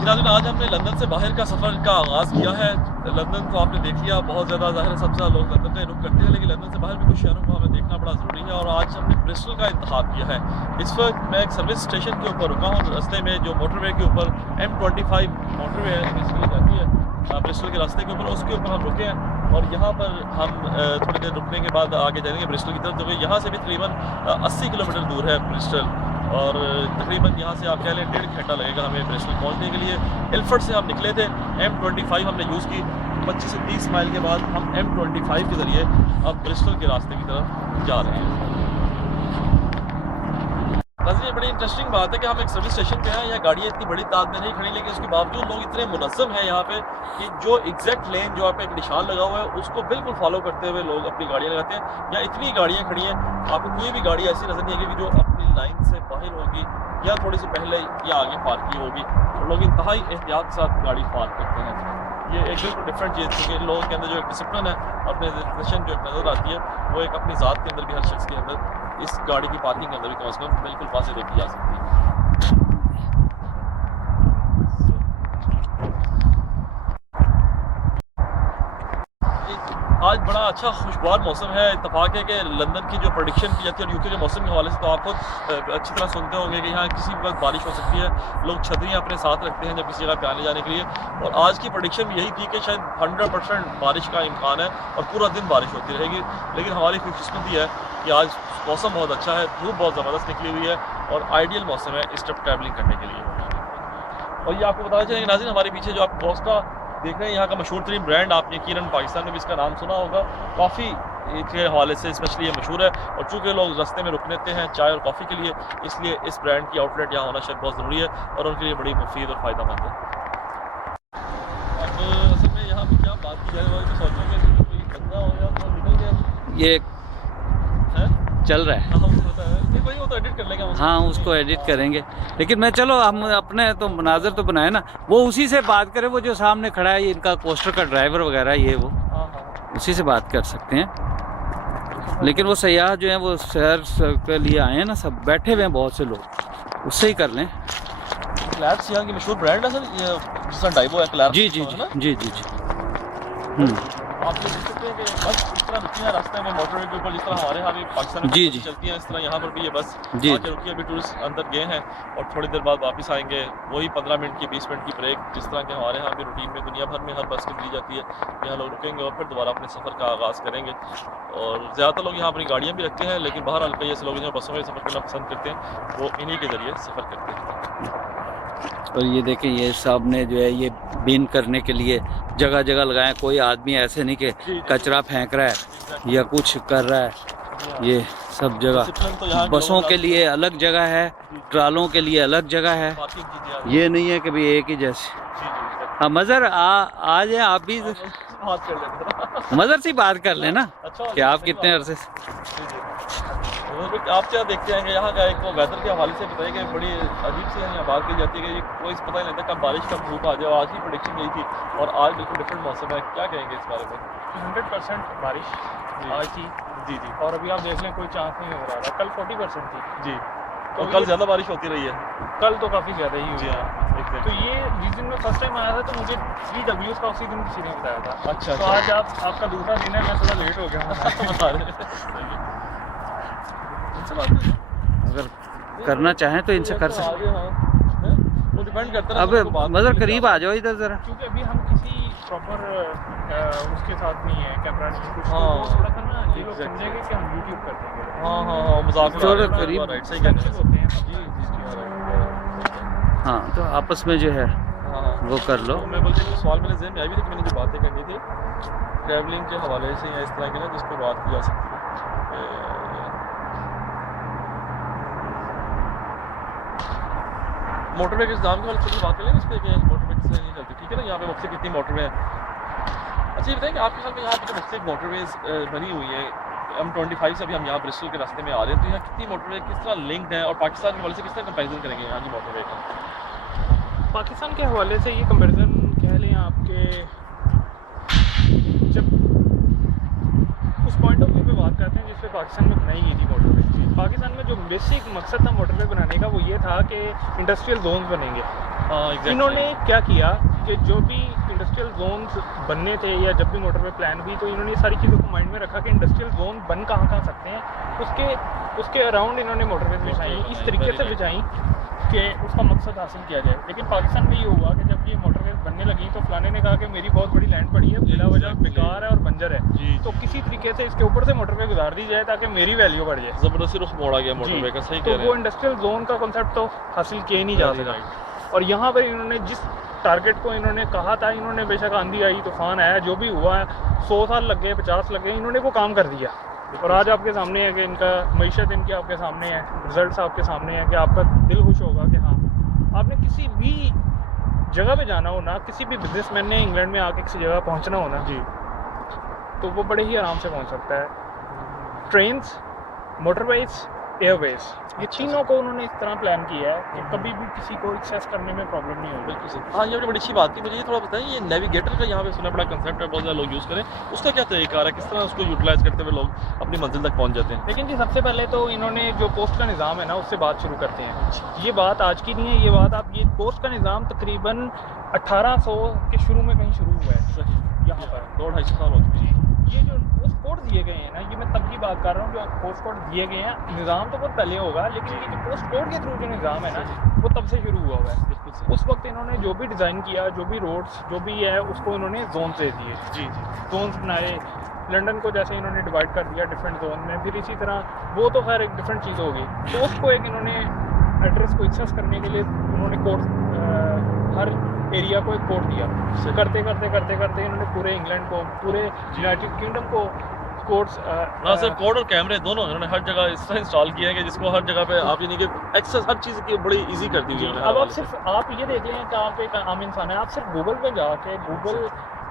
नाज़रीन, आज हमने लंदन से बाहर का सफ़र का आगाज़ किया है। लंदन को आपने देख लिया, बहुत ज़्यादा ज़ाहिर है सबसे ज़्यादा लोग लंदन का ही रुख करते हैं, लेकिन लंदन से बाहर भी कुछ शहरों को हमें देखना बड़ा ज़रूरी है। और आज हमने ब्रिस्टल का इंतखाब किया है। इस वक्त मैं एक सर्विस स्टेशन के ऊपर रुका हूँ। रास्ते में जो मोटरवे के ऊपर M25 मोटरवे है बेसिकली जाती है ब्रिस्टल के रास्ते के ऊपर, उसके ऊपर हम रुके हैं। और यहाँ पर हम थोड़ी देर रुकने के बाद आगे जाएंगे ब्रिस्टल की तरफ। तो यहाँ से भी तकरीबन 80 किलोमीटर दूर है ब्रिस्टल, और तकरीबन यहाँ से आप कह लें 1.5 घंटा लगेगा हमें ब्रिस्टल पहुँचने के लिए। इल्फर्ड से हम निकले थे, M25 हमने यूज़ की। 25 से 30 माइल के बाद हम M25 के ज़रिए अब ब्रिस्टल के रास्ते की तरफ जा रहे हैं। ये बड़ी इंटरेस्टिंग बात है कि हम एक सर्विस स्टेशन पे हैं। यहाँ गाड़ियाँ इतनी बड़ी तादाद में नहीं खड़ी, लेकिन उसके बावजूद लोग इतने मुनज़्ज़म हैं यहाँ पे कि जो एग्जैक्ट लेन जो आप एक निशान लगा हुआ है उसको बिल्कुल फॉलो करते हुए लोग अपनी गाड़ियाँ लगाते हैं। यहाँ इतनी गाड़ियाँ खड़ी हैं, आपको कोई भी गाड़ी ऐसी नज़र नहीं आएगी जो अपनी लाइन से बाहर होगी या थोड़ी सी पहले या आगे पार्क की होगी। और लोग इंतहाई एहतियात के साथ गाड़ी पार्क करते हैं। ये एक बिल्कुल डिफरेंट चीज़, क्योंकि लोगों के अंदर जो एक डिसिप्लिन है, अपने डिसिप्लिन जो एक नज़र आती है, वो एक अपनी ज़ात के अंदर भी हर शख्स के अंदर इस गाड़ी की पार्किंग के अंदर भी कम से कम बिल्कुल वाज़ेह देखी जा सकती है। आज बड़ा अच्छा खुशगवार मौसम है। इत्तफाक है कि लंदन की जो प्रेडिक्शन की जाती है और यूके के मौसम के हवाले से तो आप खुद अच्छी तरह सुनते होंगे कि यहाँ किसी भी वक्त बारिश हो सकती है। लोग छतरियाँ अपने साथ रखते हैं जब किसी जगह पे आने जाने के लिए। और आज की प्रेडिक्शन भी यही थी कि शायद 100% बारिश का इम्कान है और पूरा दिन बारिश होती रहेगी। लेकिन हमारी खुशकिस्मती है कि आज मौसम बहुत अच्छा है, धूप बहुत ज़बरदस्त निकली हुई है और आइडियल मौसम है इस ट्रिप ट्रैवलिंग करने के लिए। और ये आपको बताना चाहिए नाज़रीन, हमारे पीछे जो आप कोस्टा देख रहे हैं, यहाँ का मशहूर तरीन ब्रांड, आप यकीनन पाकिस्तान में भी इसका नाम सुना होगा। कॉफ़ी के हवाले से स्पेशली ये मशहूर है। और चूँकि लोग रास्ते में रुक लेते हैं चाय और कॉफ़ी के लिए, इसलिए इस ब्रांड की आउटलेट यहाँ होना शायद बहुत ज़रूरी है और उनके लिए बड़ी मुफीद और फ़ायदेमंद है। अब असल में यहाँ पर क्या बात की जाए, मैं सोच रहा हूँ कि कोई बंदा हो गया तो निकल गया, ये चल रहा है। वो तो एडिट कर लेंगे। हाँ, उसको एडिट करेंगे, लेकिन मैं चलो हम अपने तो मनाजर तो बनाए ना, वो उसी से बात करें। वो जो सामने खड़ा है, ये इनका कोस्टर का ड्राइवर वगैरह, ये वो उसी से बात कर सकते हैं। लेकिन वो सयाह जो हैं वो सैर के लिए आए हैं ना, सब बैठे हुए हैं बहुत से लोग, उससे ही कर लें। क्लैप्स यहाँ की मशहूर ब्रांड है सर, ये जिसका डाइवो है क्लैप्स। जी जी जी जी जी जी। आप ये देख सकते हैं कि बस इस तरह रुकी है रास्ते में मोटरवे के ऊपर, जिस तरह हमारे यहाँ भी पाकिस्तान में जी चलती है, इस तरह यहाँ पर भी ये बस जी आके रुकी है। अभी टूरिस्ट अंदर गए हैं और थोड़ी देर बाद वापस आएंगे। वही 15 मिनट की 20 मिनट की ब्रेक, जिस तरह के हमारे यहाँ भी रूटीन में दुनिया भर में हर बस की दी जाती है। यहाँ लोग रुकेंगे और फिर दोबारा अपने सफ़र का आगाज़ करेंगे। और ज़्यादातर लोग यहाँ अपनी गाड़ियाँ भी रखते हैं, लेकिन बहरहाल कई ऐसे लोग जो बसों में सफ़र करना पसंद करते हैं, वो इन्हीं के ज़रिए सफ़र करते हैं। और ये देखें, ये सामने जो है ये बिन करने के लिए जगह जगह लगाएं। कोई आदमी ऐसे नहीं कि कचरा फेंक रहा है या कुछ कर रहा है। ये सब जगह बसों के लिए अलग जगह है, ट्रालों के लिए अलग जगह है। ये नहीं है कि भाई एक ही जैसे। हाँ मज़र आ जाए आप भी, मज़र से बात कर लेना कि आप कितने अरसे आप क्या देखते हैं कि यहाँ का एक वो वेदर के हवाले से बताइए कि बड़ी अजीब सी यहाँ बात की जाती है कि कोई पता नहीं लगता कब बारिश कब धूप आ जाए। आज की प्रेडिक्शन यही थी और आज बिल्कुल डिफरेंट मौसम है। क्या कहेंगे इस बारे में? 100% बारिश आज थी। जी जी। और अभी आप देख लें कोई चांस नहीं हो रहा था। कल 40% थी जी। तो कल ज़्यादा बारिश होती रही है? कल तो काफ़ी ज़्यादा ही हुई है। तो ये जिस दिन मैं फर्स्ट टाइम आया था तो मुझे 3W का उसी दिन किसी ने बताया था। अच्छा। तो आज आपका दूसरा दिन है, मैं थोड़ा लेट हो गया हूँ। अगर करना चाहें तो इनसे कर सकते हैं। वो डिपेंड करता है। अब मज़र करीब आ जाओ इधर ज़रा, क्योंकि अभी हम किसी प्रॉपर उसके साथ नहीं है, कैमरा नहीं कुछ। हाँ, तो थोड़ा सा ना ये लोग समझेंगे कि हम यूट्यूब कर देंगे। हाँ मजाक थोड़ा करीब राइट, सही कहते हैं। हाँ, तो आपस में जो है वो कर लो। मैं बल्कि जो सवाल मेरे ज़हन में आई भी थी कि मैंने जो बातें करनी थी ट्रैवलिंग के हवाले से या इस तरह की ना जिस पर बात की जा सकती है। मोटरवे के इंतजाम के वाले छोटी बात करें इस पर कि मोटरवे किस तरह नहीं चलती, ठीक है ना। यहाँ पे मुख्तलिफ कितनी मोटरवे हैं। अच्छा ये बताएं कि आपके ख्याल में यहाँ पे जो मुख्तलिफ मोटरवेज बनी हुई हैं, M25 से अभी हम यहाँ ब्रिस्टल के रास्ते में आ रहे हैं, तो यहाँ कितनी मोटरवे किस तरह लिंक्ड हैं और पाकिस्तान के हवाले से किस तरह कंपेरिजन करेंगे यहाँ की मोटरवे का? पाकिस्तान के हवाले से ये कंपेरिजन कह लें आपके, जब उस पॉइंट ऑफ व्यू पे बात करते हैं जिस पे पाकिस्तान में बनाई गई थी मोटरवे। पाकिस्तान में जो बेसिक मकसद था मोटरवे बनाने का वो ये था कि इंडस्ट्रियल जोन्स बनेंगे। इन्होंने क्या किया कि जो भी इंडस्ट्रियल जोन्स बनने थे या जब भी मोटरवे प्लान हुई तो इन्होंने सारी चीज़ों को माइंड में रखा कि इंडस्ट्रियल जोन बन कहाँ सकते हैं, उसके अराउंड इन्होंने मोटरवेज बिछाई, इस तरीके से बिछाई कि उसका मकसद हासिल किया जाए। लेकिन पाकिस्तान में ये हुआ कि जब ये मोटरवेज बनने लगी तो फलाने ने कहा कि मेरी बहुत बड़ी लैंड पड़ी है, बिला वजह बेकार है और बंजर है, तो किसी तरीके से इसके ऊपर से मोटरवे गुजार दी जाए ताकि मेरी वैल्यू बढ़ जाए। जबरदस्ती रुख मोड़ा गया मोटरवे का, सही कह रहे हैं। तो वो इंडस्ट्रियल जोन का कॉन्सेप्ट तो हासिल किया ही नहीं जा सका। और यहाँ पर इन्होंने जिस टारगेट को इन्होंने कहा था, इन्होंने बेशक आंधी आई तूफान आया जो भी हुआ है, 100 साल लग गए 50 लग गए, इन्होंने वो काम कर दिया। और आज आपके सामने है कि इनका मईशत इनकी आपके सामने है, रिजल्ट्स आपके सामने है कि आपका दिल खुश होगा कि हाँ आपने किसी भी जगह पे जाना हो ना, किसी भी बिजनेसमैन ने इंग्लैंड में आके किसी जगह पहुंचना हो ना जी, तो वो बड़े ही आराम से पहुंच सकता है। ट्रेन्स, मोटरवेज, एयरवेज, ये तीनों को उन्होंने इस तरह प्लान किया है कि कभी भी किसी को एक्सेस करने में प्रॉब्लम नहीं होगी। बिल्कुल सही। हाँ, ये बड़ी अच्छी बात थी। मुझे ये थोड़ा बताएं, ये नेविगेटर का यहाँ पे सुना बड़ा कंसेप्ट है, बहुत ज़्यादा लोग यूज़ करें, उसका क्या तरीका है, किस तरह उसको यूटिलाइज करते हुए लोग अपनी मंजिल तक पहुँच जाते हैं? लेकिन जी सबसे पहले तो इन्होंने जो पोस्ट का निज़ाम है ना उससे बात शुरू करते हैं। ये बात आज की नहीं है, ये बात आप ये पोस्ट का निज़ाम तकरीबन 1800 के शुरू में कहीं शुरू हुआ है यहाँ पर, 2-250 साल हो चुके हैं। ये जो पोस्ट कोड दिए गए हैं ना, ये मैं तब की बात कर रहा हूँ जो पोस्ट कोड दिए गए हैं। निज़ाम तो बहुत पहले होगा, लेकिन ये जो पोस्ट कोड के थ्रू जो निज़ाम है ना वो तब से शुरू हुआ है। उस वक्त इन्होंने जो भी डिज़ाइन किया, जो भी रोड्स जो भी है, उसको इन्होंने जोन दे दिए। जी जोन्स बनाए। लंदन को जैसे इन्होंने डिवाइड कर दिया डिफरेंट जोन में, फिर इसी तरह वो तो खैर एक डिफरेंट चीज़ होगी। पोस्ट को एक इन्होंने एड्रेस को एक्सेस करने के लिए उन्होंने कोड, हर एरिया को एक कोड दिया। करते करते इन्होंने पूरे इंग्लैंड को, पूरे यूनाइटेड किंगडम को कोड्स, ना सिर्फ कोड और कैमरे दोनों इन्होंने हर जगह इस तरह इंस्टॉल किए हैं कि जिसको हर जगह पे आप यानी कि एक्सेस हर चीज़ की बड़ी इजी कर दी हुई है। अब आप ये देख लें कि आप एक आम इंसान है, आप सिर्फ गूगल पे जाके, गूगल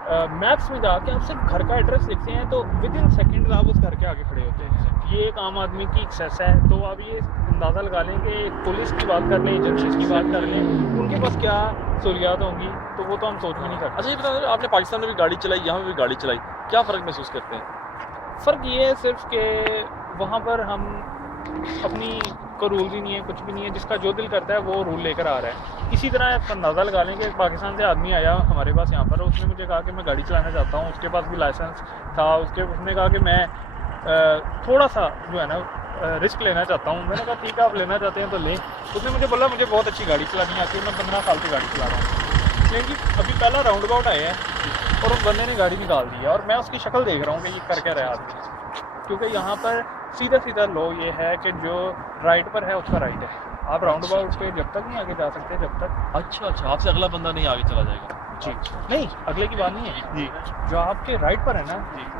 मैप्स में जाके आप सिर्फ घर का एड्रेस लिखते हैं तो विद इन सेकेंड आप उस घर के आगे खड़े होते हैं। ये एक आम आदमी की एक्सेस है। तो आप ये अंदाज़ा लगा लें कि पुलिस की बात कर लें, एजेंसीज की बात कर लें, उनके पास क्या सहूलियात होंगी, तो वो तो हम सोच भी नहीं सकते। अच्छा, ये बता, आपने पाकिस्तान में भी गाड़ी चलाई, यहाँ पे भी गाड़ी चलाई, क्या फ़र्क महसूस करते हैं? फ़र्क ये है सिर्फ कि वहाँ पर हम अपनी कोई रूल भी नहीं है, कुछ भी नहीं है, जिसका जो दिल करता है वो रूल लेकर आ रहा है। इसी तरह आप अंदाज़ा लगा लें कि पाकिस्तान से आदमी आया हमारे पास यहाँ पर, उसने मुझे कहा कि मैं गाड़ी चलाना चाहता हूँ, उसके पास भी लाइसेंस था, उसने कहा कि मैं थोड़ा सा जो है ना रिस्क लेना चाहता हूँ। मैंने कहा ठीक है आप लेना चाहते हैं तो लें। उसने मुझे बोला मुझे बहुत अच्छी गाड़ी चलानी आती है, मैं 15 साल से गाड़ी चला रहा हूँ। लेकिन अभी पहला राउंड अबाउट आया है और उस बंदे ने गाड़ी निकाल दी है और मैं उसकी शक्ल देख रहा हूँ कि ये कर क्या रहा आदमी, क्योंकि यहाँ पर सीधा लॉ ये है कि जो राइट पर है उसका राइट है। आप राउंड अबाउट पे जब तक नहीं आगे जा सकते जब तक। अच्छा, आपसे अगला बंदा नहीं आगे चला जाएगा जी। नहीं, अगले की बात नहीं है जी, जो आपके राइट पर है ना,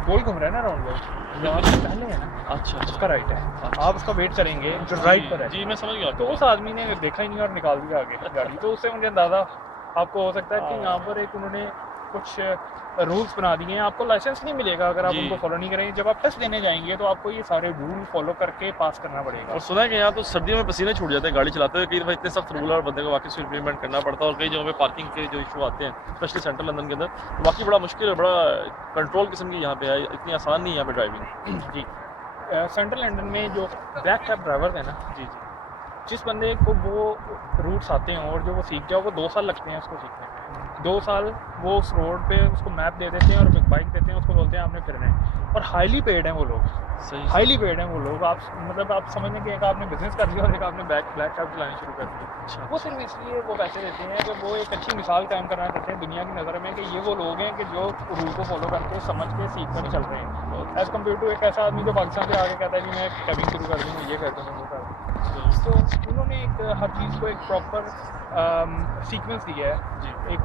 गोल घूम रहा है ना राउंड अबाउट, जो आपके पहले है ना, अच्छा उसका राइट है। आप उसका वेट करेंगे जो राइट पर है। जी मैं समझ गया। तो उस आदमी ने देखा ही नहीं और निकाल दिया आगे गाड़ी। तो उससे मुझे अंदाज़ा आपको हो सकता है कि यहाँ पर एक उन्होंने कुछ रूल्स बना दिए हैं। आपको लाइसेंस नहीं मिलेगा अगर आप उनको फॉलो नहीं करेंगे। जब आप टेस्ट देने जाएंगे तो आपको ये सारे रूल फॉलो करके पास करना पड़ेगा। और सुना है कि यहाँ तो सर्दियों में पसीने छूट जाते हैं गाड़ी चलाते हुए, कई दफ़ा इतने सख्त रूल और बंदे को वाकई से इम्प्लीमेंट करना पड़ता है। और कई जगहों पे पार्किंग के जो इशू आते हैं स्पेशली सेंट्रल लंदन के अंदर, तो बाकी बड़ा मुश्किल है, बड़ा कंट्रोल किस्म की यहाँ पे है, इतनी आसान नहीं है यहाँ पे ड्राइविंग। जी सेंट्रल लंदन में जो ब्लैक कैब ड्राइवर्स हैं ना, जी जिस बंदे को वो रूट्स आते हैं और जो वो सीख जाए, वो 2 साल लगते हैं उसको सीखने में। 2 साल वो उस रोड पे उसको मैप दे देते हैं और बाइक देते हैं, उसको बोलते हैं आपने फिरना है। और हाईली पेड हैं वो लोग, सही हाईली पेड हैं वो लोग। आप मतलब आप समझने के एक आपने बिजनेस कर लिया और एक आपने ब्लैक कैब चलानी शुरू कर दी। अच्छा। वो सिर्फ इसलिए वो पैसे देते हैं कि वो एक अच्छी मिसाल कायम करना चाहते हैं दुनिया की नज़र में कि ये वो लोग हैं कि जो रूल को फॉलो करके समझ के सीख कर चल रहे हैं, एज़ कम्पेयर टू एक ऐसा आदमी जो पाकिस्तान से आगे कहता है कि मैं कैबिंग शुरू कर दूँ, ये कर दूँ, वो कर दूँ। तो उन्होंने एक हर चीज़ को एक प्रॉपर सीक्वेंस दिया है, एक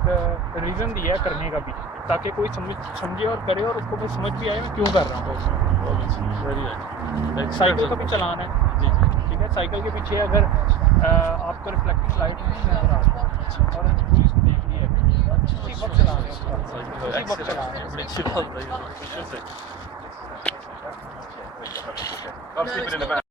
रीज़न दिया है करने का भी, ताकि कोई समझे और करे और उसको भी समझ भी आए मैं क्यों कर रहा हूँ। साइकिल का भी चलान है जी, ठीक है। साइकिल के पीछे अगर आपको रिफ्लेक्टिंग लाइट नहीं नजर आ रही और पुलिस को देख ली है, उसी वक्त चलान है उसका, उसी वक्त चलान है। अच्छी बात है।